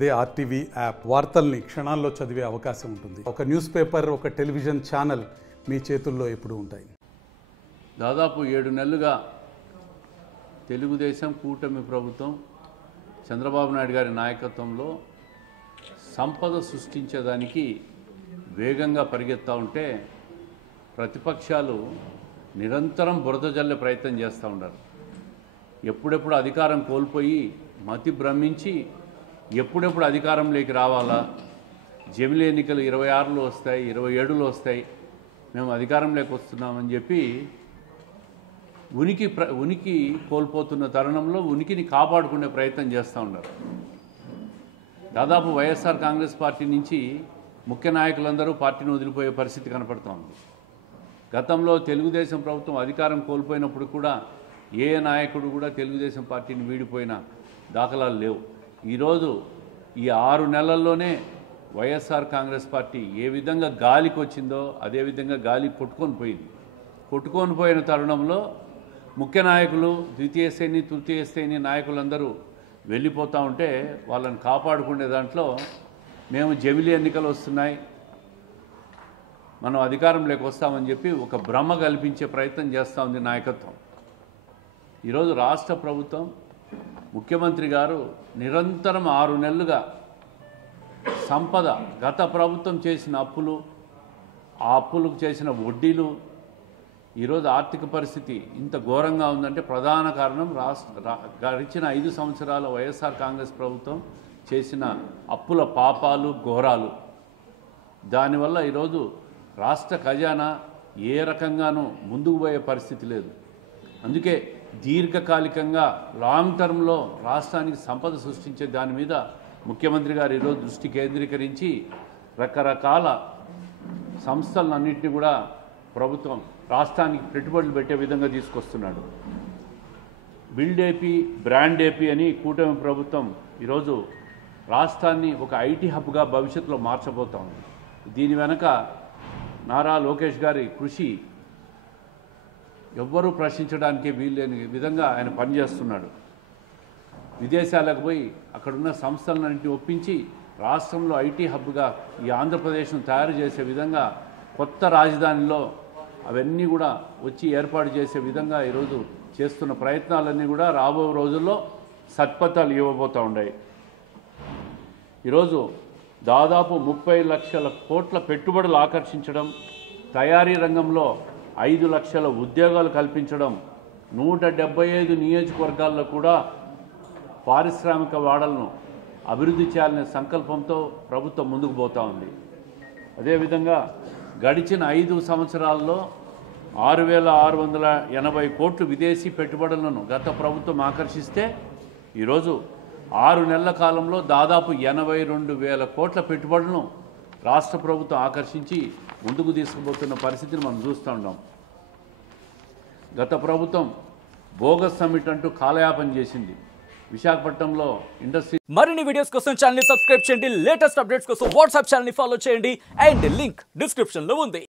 అదే RTV app వార్తల్ని క్షణాల్లో చదివే అవకాశం ఉంటుంది. ఒక న్యూస్ పేపర్, ఒక టెలివిజన్ ఛానల్ మీ చేతుల్లో ఎప్పుడూ ఉంటాయి. దాదాపు 7 నెలలుగా తెలుగుదేశం కూటమి ప్రభుత్వం చంద్రబాబు నాయుడు గారి నాయకత్వంలో సంపద సృష్టించేదానికి వేగంగా పరిగెత్తా ఉంటే ప్రతిపక్షాలు నిరంతరం బురద జల్లే ప్రయత్నం చేస్తూ ఉన్నారు. ఎప్పుడెప్పుడు అధికారం కోల్పోయి మతి భ్రమించి ఎప్పుడెప్పుడు అధికారంలోకి రావాలా, జమిలి ఎన్నికలు 26లో వస్తాయి, 27లో వస్తాయి, మేము అధికారంలోకి వస్తున్నామని చెప్పి ఉనికి కోల్పోతున్న తరుణంలో ఉనికిని కాపాడుకునే ప్రయత్నం చేస్తూ ఉన్నారు. దాదాపు వైఎస్ఆర్ కాంగ్రెస్ పార్టీ నుంచి ముఖ్య నాయకులందరూ పార్టీని వదిలిపోయే పరిస్థితి కనపడుతోంది. గతంలో తెలుగుదేశం ప్రభుత్వం అధికారం కోల్పోయినప్పుడు కూడా ఏ నాయకుడు కూడా తెలుగుదేశం పార్టీని వీడిపోయిన దాఖలాలు లేవు. ఈరోజు ఈ 6 నెలల్లోనే వైఎస్ఆర్ కాంగ్రెస్ పార్టీ ఏ విధంగా గాలికి వచ్చిందో అదేవిధంగా గాలి కొట్టుకొని పోయిన తరుణంలో ముఖ్య నాయకులు, ద్వితీయ శ్రేణి, తృతీయ శ్రేణి నాయకులందరూ వెళ్ళిపోతూ ఉంటే వాళ్ళని కాపాడుకునే దాంట్లో మేము జమిలి ఎన్నికలు వస్తున్నాయి, మనం అధికారంలోకి వస్తామని చెప్పి ఒక భ్రమ కల్పించే ప్రయత్నం చేస్తూ ఉంది నాయకత్వం. ఈరోజు రాష్ట్ర ప్రభుత్వం, ముఖ్యమంత్రి గారు నిరంతరం 6 నెలలుగా సంపద, గత ప్రభుత్వం చేసిన అప్పులు, ఆ అప్పులకు చేసిన వడ్డీలు, ఈరోజు ఆర్థిక పరిస్థితి ఇంత ఘోరంగా ఉందంటే ప్రధాన కారణం గడిచిన 5 సంవత్సరాల వైఎస్ఆర్ కాంగ్రెస్ ప్రభుత్వం చేసిన అప్పుల పాపాలు, ఘోరాలు. దానివల్ల ఈరోజు రాష్ట్ర ఖజానా ఏ రకంగానూ ముందుకు పోయే పరిస్థితి లేదు. అందుకే దీర్ఘకాలికంగా లాంగ్ టర్మ్లో రాష్ట్రానికి సంపద సృష్టించే దాని మీద ముఖ్యమంత్రి గారు ఈరోజు దృష్టి కేంద్రీకరించి రకరకాల సంస్థలన్నింటినీ కూడా ప్రభుత్వం రాష్ట్రానికి పెట్టుబడులు పెట్టే విధంగా తీసుకొస్తున్నాడు. బిల్డ్ ఏపీ, బ్రాండ్ ఏపీ అని కూటమి ప్రభుత్వం ఈరోజు రాష్ట్రాన్ని ఒక ఐటీ హబ్గా భవిష్యత్తులో మార్చబోతా ఉంది. దీని వెనక నారా లోకేష్ గారి కృషి ఎవ్వరూ ప్రశ్నించడానికి వీల్లేని విధంగా ఆయన పనిచేస్తున్నాడు. విదేశాలకు పోయి అక్కడున్న సంస్థలన్నింటినీ ఒప్పించి రాష్ట్రంలో ఐటీ హబ్గా ఈ ఆంధ్రప్రదేశ్ను తయారు చేసే విధంగా కొత్త రాజధానిలో అవన్నీ కూడా వచ్చి ఏర్పాటు చేసే విధంగా ఈరోజు చేస్తున్న ప్రయత్నాలన్నీ కూడా రాబో రోజుల్లో సత్ఫలితాలు ఇవ్వబోతూ ఉన్నాయి. ఈరోజు దాదాపు 30 లక్షల కోట్ల పెట్టుబడులు ఆకర్షించడం, తయారీ రంగంలో 5 లక్షల ఉద్యోగాలు కల్పించడం, 175 నియోజకవర్గాల్లో కూడా పారిశ్రామిక వాడలను అభివృద్ధి చేయాలనే సంకల్పంతో ప్రభుత్వం ముందుకు పోతూ ఉంది. అదేవిధంగా గడిచిన 5 సంవత్సరాల్లో 6,680 కోట్లు విదేశీ పెట్టుబడులను గత ప్రభుత్వం ఆకర్షిస్తే ఈరోజు 6 నెలల కాలంలో దాదాపు 82,000 కోట్ల పెట్టుబడులను రాష్ట్ర ప్రభుత్వం ఆకర్షించి ముందుకు తీసుకుపోతున్న పరిస్థితిని మనం చూస్తూ ఉన్నాం. గత ప్రభుత్వం బోగస్ సమ్మిట్ అంటూ కాలయాపన చేసింది. విశాఖపట్నంలో ఇండస్ట్రీ. మరిన్ని వీడియోస్ కోసం ఛానల్ ని సబ్స్క్రైబ్ చేయండి. లేటెస్ట్ అప్డేట్స్ కోసం వాట్సాప్ ఛానల్ ని ఫాలో చేయండి. అండ్ లింక్ డిస్క్రిప్షన్ లో ఉంది.